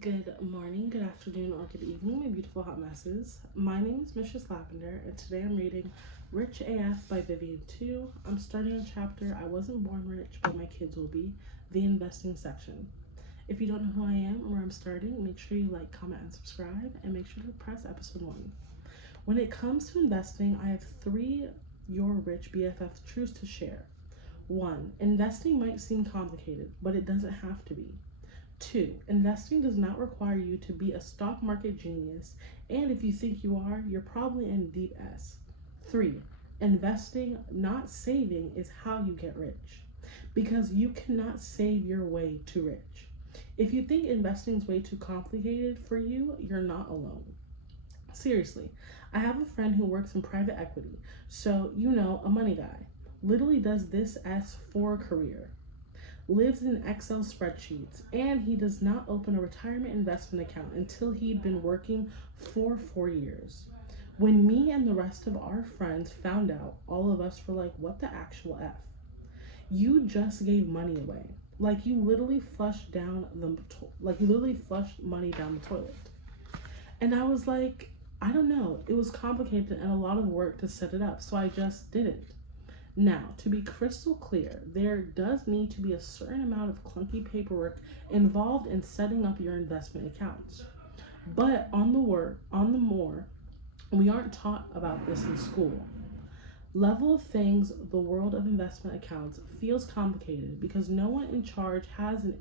Good morning, good afternoon, or good evening, my beautiful hot messes. My name is Mrs. Lavender, and today I'm reading Rich AF by Vivian Tu. I'm starting on chapter I Wasn't Born Rich, but My Kids Will Be, the investing section. If you don't know who I am or where I'm starting, make sure you like, comment, and subscribe, and make sure to press episode 1. When it comes to investing, I have 3 Your Rich BFF truths to share. 1. Investing might seem complicated, but it doesn't have to be. 2. Investing does not require you to be a stock market genius, and if you think you are, you're probably in deep S. 3. Investing, not saving, is how you get rich, because you cannot save your way to rich. If you think investing is way too complicated for you, you're not alone. Seriously, I have a friend who works in private equity, so a money guy. Literally does this as for a career, lives in Excel spreadsheets, and he does not open a retirement investment account until he'd been working for 4 years. When me and the rest of our friends found out, all of us were like, what the actual F? You just gave money away. Like you literally flushed money down the toilet. And I was like, I don't know. It was complicated and a lot of work to set it up, so I just didn't. Now, to be crystal clear, there does need to be a certain amount of clunky paperwork involved in setting up your investment accounts. But we aren't taught about this in school. Level of things, the world of investment accounts feels complicated because no one in charge has an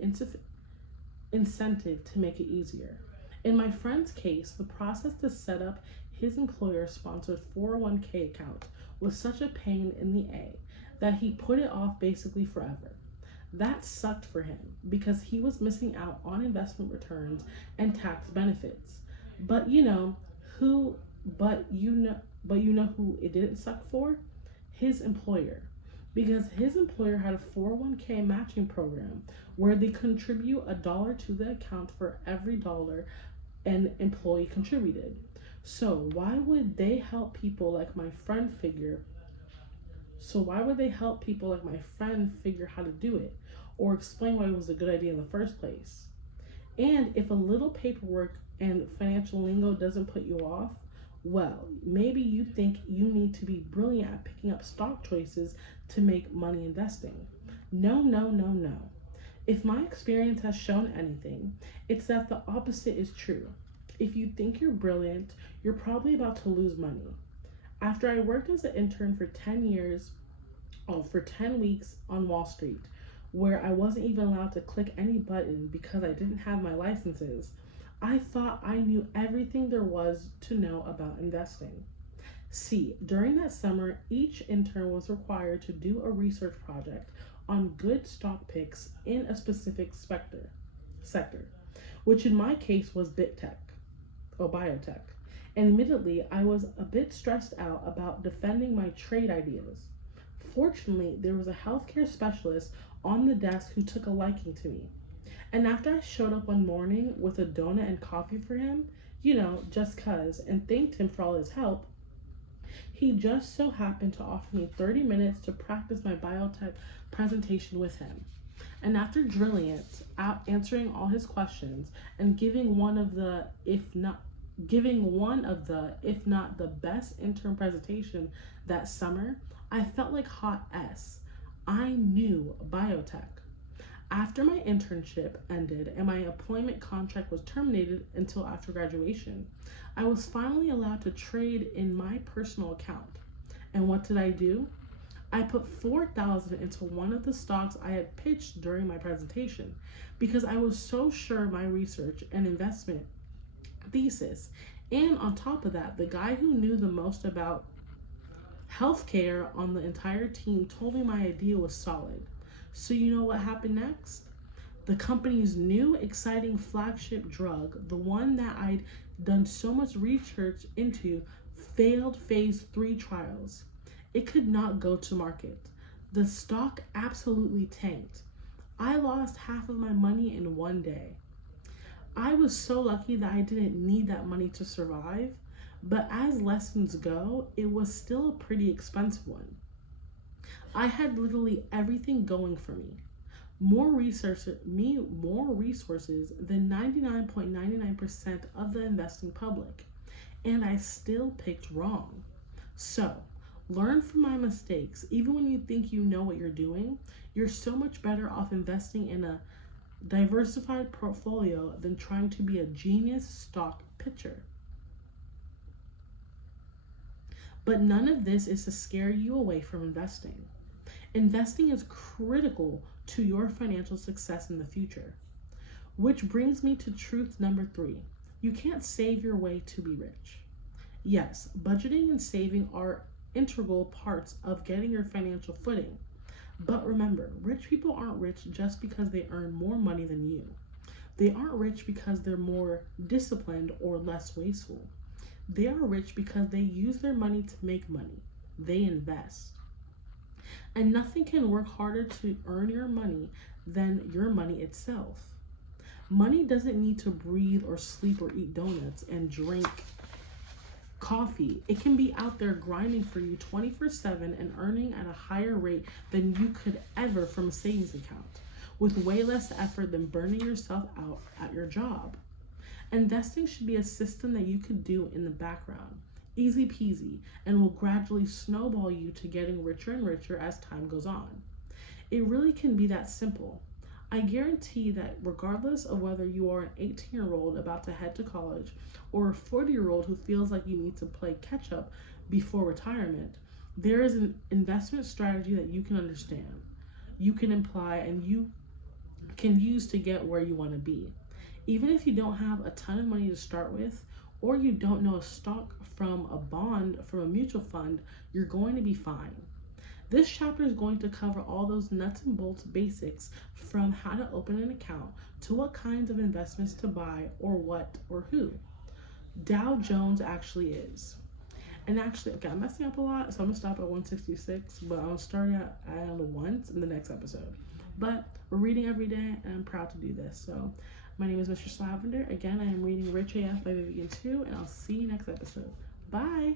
incentive to make it easier. In my friend's case, the process to set up his employer-sponsored 401k account was such a pain in the A that he put it off basically forever. That sucked for him because he was missing out on investment returns and tax benefits. But you know who it didn't suck for? His employer. Because his employer had a 401k matching program where they contribute $1 to the account for every dollar an employee contributed. So why would they help people like my friend figure how to do it or explain why it was a good idea in the first place? And if a little paperwork and financial lingo doesn't put you off, well, maybe you think you need to be brilliant at picking up stock choices to make money investing. No, no, no, no. If my experience has shown anything, it's that the opposite is true. If you think you're brilliant, you're probably about to lose money. After I worked as an intern for 10 weeks on Wall Street, where I wasn't even allowed to click any button because I didn't have my licenses, I thought I knew everything there was to know about investing. See, during that summer, each intern was required to do a research project on good stock picks in a specific sector, which in my case was biotech. And admittedly, I was a bit stressed out about defending my trade ideas. Fortunately, there was a healthcare specialist on the desk who took a liking to me. And after I showed up one morning with a donut and coffee for him, just cuz, and thanked him for all his help, he just so happened to offer me 30 minutes to practice my biotech presentation with him. And after drilling it, answering all his questions, and giving one of the, if not the best intern presentation that summer, I felt like hot S. I knew biotech. After my internship ended and my employment contract was terminated until after graduation, I was finally allowed to trade in my personal account. And what did I do? I put $4,000 into one of the stocks I had pitched during my presentation because I was so sure of my research and investment thesis. And on top of that, the guy who knew the most about healthcare on the entire team told me my idea was solid. So you know what happened next? The company's new exciting flagship drug, the one that I'd done so much research into, failed phase 3 trials. It could not go to market. The stock absolutely tanked. I lost half of my money in one day. I was so lucky that I didn't need that money to survive, but as lessons go, it was still a pretty expensive one. I had literally everything going for me. more resources than 99.99% of the investing public, and I still picked wrong. So, learn from my mistakes. Even when you think you know what you're doing, you're so much better off investing in a diversified portfolio than trying to be a genius stock pitcher. But none of this is to scare you away from investing. Investing is critical to your financial success in the future. Which brings me to truth number 3. You can't save your way to be rich. Yes, budgeting and saving are integral parts of getting your financial footing. But remember, rich people aren't rich just because they earn more money than you. They aren't rich because they're more disciplined or less wasteful. They are rich because they use their money to make money. They invest. And nothing can work harder to earn your money than your money itself. Money doesn't need to breathe or sleep or eat donuts and drink coffee. It can be out there grinding for you 24/7 and earning at a higher rate than you could ever from a savings account, with way less effort than burning yourself out at your job. Investing should be a system that you could do in the background, easy peasy, and will gradually snowball you to getting richer and richer as time goes on. It really can be that simple. I guarantee that regardless of whether you are an 18-year-old about to head to college or a 40-year-old who feels like you need to play catch up before retirement, there is an investment strategy that you can understand, you can apply, and you can use to get where you want to be. Even if you don't have a ton of money to start with, or you don't know a stock from a bond from a mutual fund, you're going to be fine. This chapter is going to cover all those nuts and bolts basics, from how to open an account to what kinds of investments to buy or what or who Dow Jones actually is. And actually, okay, I'm messing up a lot, so I'm gonna stop at 166, but I'll start at once in the next episode. But we're reading every day, and I'm proud to do this. So my name is Mistress Lavender. Again, I am reading Rich AF by Vivian 2, and I'll see you next episode. Bye!